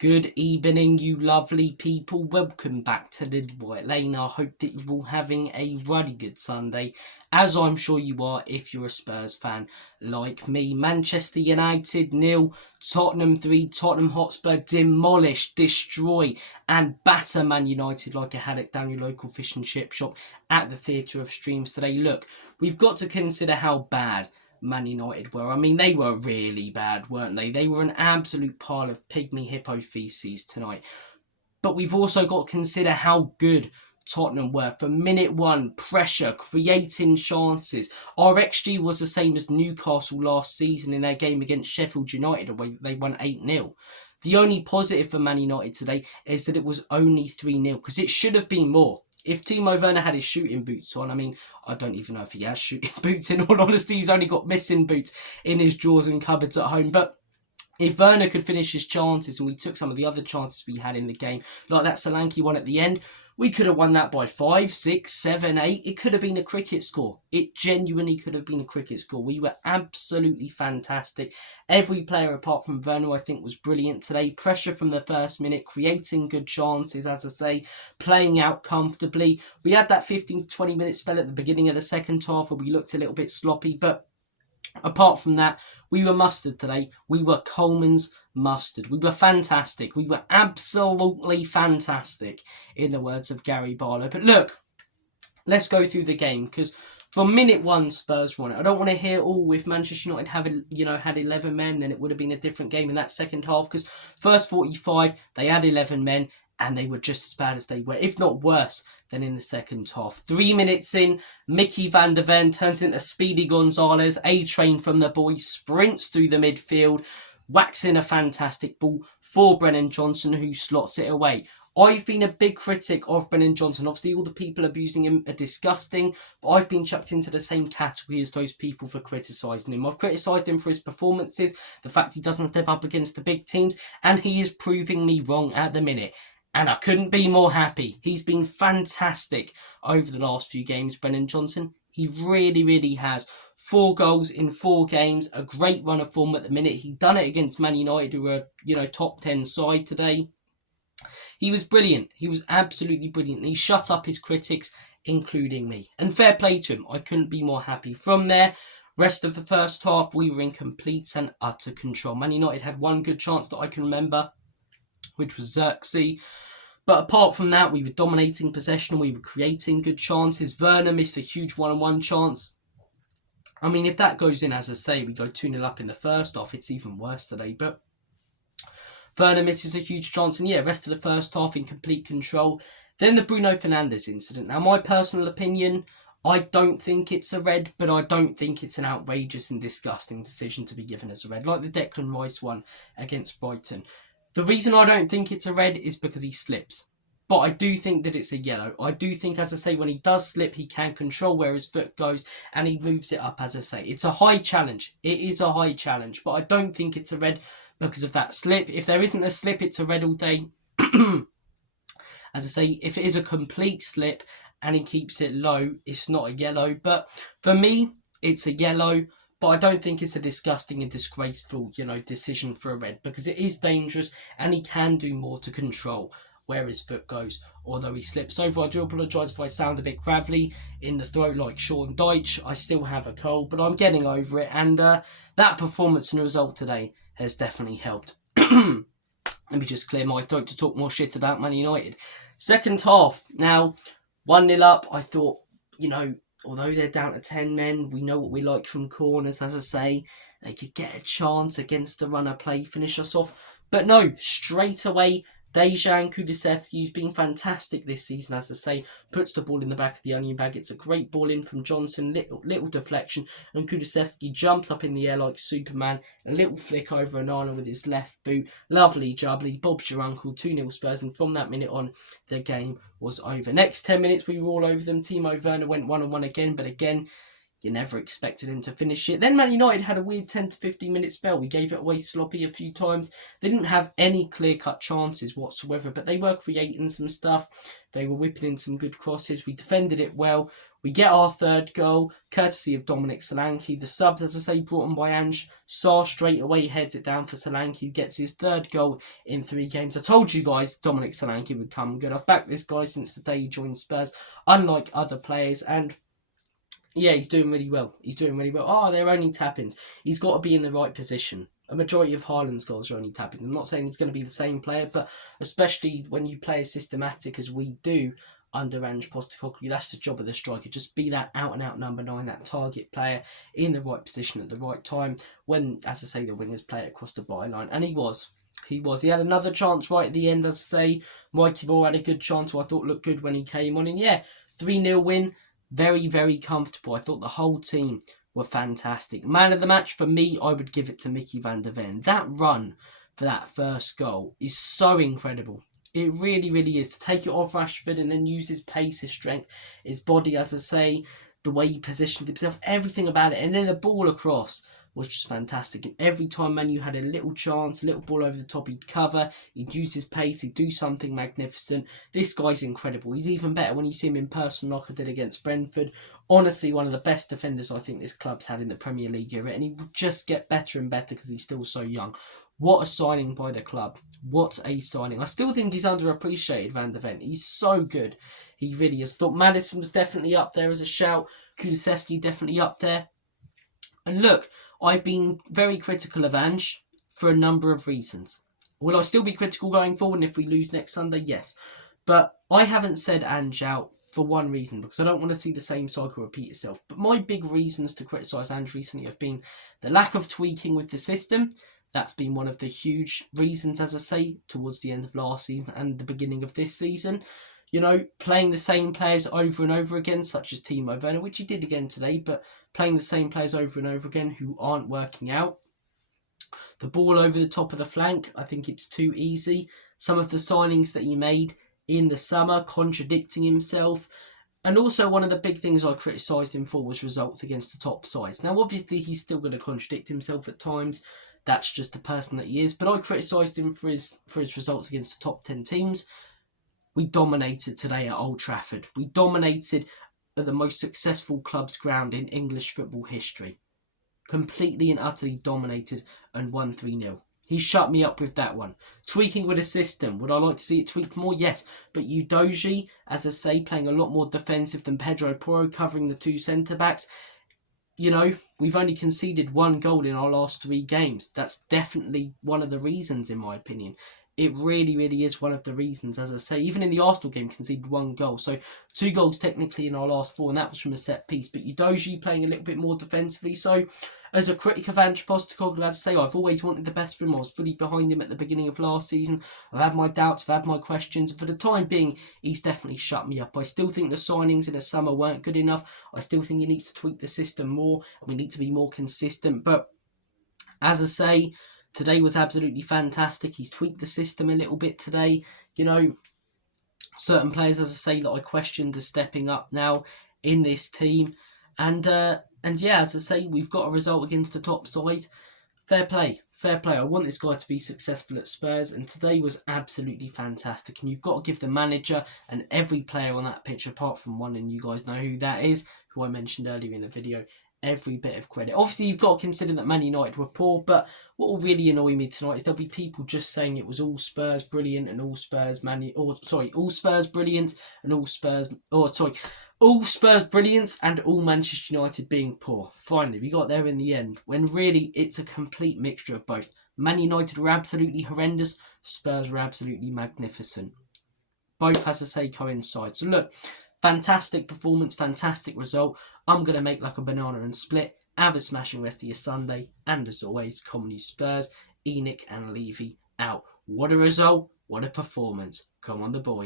Good evening, you lovely people. Welcome back to Lilywhite Lane. I hope that you're all having a really good Sunday, as I'm sure you are if you're a Spurs fan like me. Manchester United 0, Tottenham 3, Tottenham Hotspur demolish, destroy and batter Man United like a haddock down your local fish and chip shop at the Theatre of Streams today. Look, we've got to consider how bad Man United were. I mean, they were really bad, weren't they? They were an absolute pile of pygmy hippo feces tonight. But we've also got to consider how good Tottenham were. For minute one, pressure, creating chances. Our XG was the same as Newcastle last season in their game against Sheffield United, where they won 8-0. The only positive for Man United today is that it was only 3-0, because it should have been more. If Timo Werner had his shooting boots on, I mean, I don't even know if he has shooting boots, in all honesty. He's only got missing boots in his drawers and cupboards at home. But if Werner could finish his chances, and we took some of the other chances we had in the game, like that Solanke one at the end, we could have won that by 5, 6, 7, 8. It could have been a cricket score. It genuinely could have been a cricket score. We were absolutely fantastic. Every player apart from Werner, I think, was brilliant today. Pressure from the first minute, creating good chances, as I say, playing out comfortably. We had that 15 to 20 minute spell at the beginning of the second half where we looked a little bit sloppy, but apart from that, we were mustard today. We were Coleman's mustard. We were fantastic. We were absolutely fantastic, in the words of Gary Barlow. But look, let's go through the game, because from minute one, Spurs won it. I don't want to hear, if Manchester United had 11 men, then it would have been a different game in that second half, because first 45, they had 11 men, and they were just as bad as they were, if not worse, than in the second half. 3 minutes in, Mickey van der Ven turns into Speedy Gonzalez, A-Train from the boys, sprints through the midfield, whacks in a fantastic ball for Brennan Johnson, who slots it away. I've been a big critic of Brennan Johnson. Obviously, all the people abusing him are disgusting, but I've been chucked into the same category as those people for criticising him. I've criticised him for his performances, the fact he doesn't step up against the big teams, and he is proving me wrong at the minute. And I couldn't be more happy. He's been fantastic over the last few games, Brennan Johnson. He really, really has. 4 goals in 4 games. A great run of form at the minute. He done it against Man United, who were, top 10 side today. He was brilliant. He was absolutely brilliant. He shut up his critics, including me. And fair play to him. I couldn't be more happy. From there, rest of the first half, we were in complete and utter control. Man United had one good chance that I can remember, which was Xerxes. But apart from that, we were dominating possession. We were creating good chances. Werner missed a huge one-on-one chance. I mean, if that goes in, as I say, we go 2-0 up in the first half. It's even worse today. But Werner misses a huge chance. And yeah, rest of the first half in complete control. Then the Bruno Fernandes incident. Now, my personal opinion, I don't think it's a red, but I don't think it's an outrageous and disgusting decision to be given as a red, like the Declan Rice one against Brighton. The reason I don't think it's a red is because he slips. But I do think that it's a yellow. I do think, as I say, when he does slip, he can control where his foot goes and he moves it up, as I say. It's a high challenge. It is a high challenge. But I don't think it's a red because of that slip. If there isn't a slip, it's a red all day. As I say, if it is a complete slip and he keeps it low, it's not a yellow. But for me, it's a yellow. But I don't think it's a disgusting and disgraceful, decision for a red, because it is dangerous and he can do more to control where his foot goes, although he slips over. I do apologise if I sound a bit gravelly in the throat like Sean Dyche. I still have a cold, but I'm getting over it, and that performance and result today has definitely helped. Let me just clear my throat to talk more shit about Man United. Second half, now 1-0 up, I thought, although they're down to 10 men, we know what we like from corners, as I say. They could get a chance against a runner play, finish us off. But no, straight away, Dejan Kulusevski, who's been fantastic this season, as I say, puts the ball in the back of the onion bag. It's a great ball in from Johnson, little deflection, and Kulusevski jumps up in the air like Superman. A little flick over Onana with his left boot. Lovely jubbly, Bob's your uncle, 2-0 Spurs, and from that minute on, the game was over. Next 10 minutes, we were all over them. Timo Werner went 1-on-1 again, but again, you never expected him to finish it. Then Man United had a weird 10 to 15 minute spell. We gave it away sloppy a few times. They didn't have any clear-cut chances whatsoever, but they were creating some stuff. They were whipping in some good crosses. We defended it well. We get our third goal, courtesy of Dominic Solanke. The subs, as I say, brought on by Ange Sarr, straight away heads it down for Solanke, who gets his third goal in 3 games. I told you guys Dominic Solanke would come good. I've backed this guy since the day he joined Spurs, unlike other players, and yeah, he's doing really well. He's doing really well. Oh, they're only tap-ins. He's got to be in the right position. A majority of Haaland's goals are only tap-ins. I'm not saying he's going to be the same player, but especially when you play as systematic as we do under Ange Postecoglou, that's the job of the striker. Just be that out-and-out number 9, that target player in the right position at the right time when, as I say, the wingers play it across the byline. And he was. He had another chance right at the end, as I say. Mikey Ball had a good chance who I thought looked good when he came on. And yeah, 3-0 win. Very, very comfortable. I thought the whole team were fantastic. Man of the match, for me, I would give it to Mickey van der Ven. That run for that first goal is so incredible. It really, really is. To take it off Rashford and then use his pace, his strength, his body, as I say, the way he positioned himself, everything about it. And then the ball across was just fantastic. And every time Man U had a little chance, a little ball over the top, he'd cover, he'd use his pace, he'd do something magnificent. This guy's incredible. He's even better when you see him in person like I did against Brentford. Honestly, one of the best defenders I think this club's had in the Premier League era, and he will just get better and better because he's still so young. What a signing by the club. What a signing. I still think he's underappreciated, Van der Ven. He's so good. He really is. Thought Maddison was definitely up there as a shout. Kulusevski definitely up there. And look, I've been very critical of Ange for a number of reasons. Will I still be critical going forward if we lose next Sunday? Yes. But I haven't said Ange out for one reason, because I don't want to see the same cycle repeat itself. But my big reasons to criticise Ange recently have been the lack of tweaking with the system. That's been one of the huge reasons, as I say, towards the end of last season and the beginning of this season. You know, playing the same players over and over again, such as Timo Werner, which he did again today, but playing the same players over and over again who aren't working out. The ball over the top of the flank, I think it's too easy. Some of the signings that he made in the summer, contradicting himself. And also one of the big things I criticised him for was results against the top sides. Now, obviously, he's still going to contradict himself at times. That's just the person that he is. But I criticised him for his results against the top 10 teams. We dominated today at Old Trafford. We dominated at the most successful club's ground in English football history. Completely and utterly dominated and won 3-0. He shut me up with that one. Tweaking with a system. Would I like to see it tweaked more? Yes. But Udogie, as I say, playing a lot more defensive than Pedro Porro, covering the 2 centre-backs. You know, we've only conceded 1 goal in our last 3 games. That's definitely one of the reasons, in my opinion. It really, really is one of the reasons, as I say. Even in the Arsenal game, conceded 1 goal. So 2 goals technically in our last 4, and that was from a set piece. But Udogie playing a little bit more defensively. So as a critic of Ange Postecoglou, as I say, I've always wanted the best for him. I was fully behind him at the beginning of last season. I've had my doubts, I've had my questions. For the time being, he's definitely shut me up. I still think the signings in the summer weren't good enough. I still think he needs to tweak the system more, and we need to be more consistent. But as I say, today was absolutely fantastic. He's tweaked the system a little bit today. You know, certain players, as I say, that I questioned are stepping up now in this team. And yeah, as I say, we've got a result against the top side. Fair play. Fair play. I want this guy to be successful at Spurs, and today was absolutely fantastic. And you've got to give the manager and every player on that pitch, apart from one, and you guys know who that is, who I mentioned earlier in the video, every bit of credit. Obviously, you've got to consider that Man United were poor, but what will really annoy me tonight is there'll be people just saying it was all Spurs brilliant and all Spurs all Spurs brilliant and all Spurs brilliance and all Manchester United being poor. Finally, we got there in the end, when really it's a complete mixture of both. Man United were absolutely horrendous, Spurs were absolutely magnificent. Both, as I say, coincide. So look, fantastic performance, fantastic result. I'm going to make like a banana and split. Have a smashing rest of your Sunday. And as always, Common Spurs, Enoch and Levy out. What a result, what a performance. Come on the boys.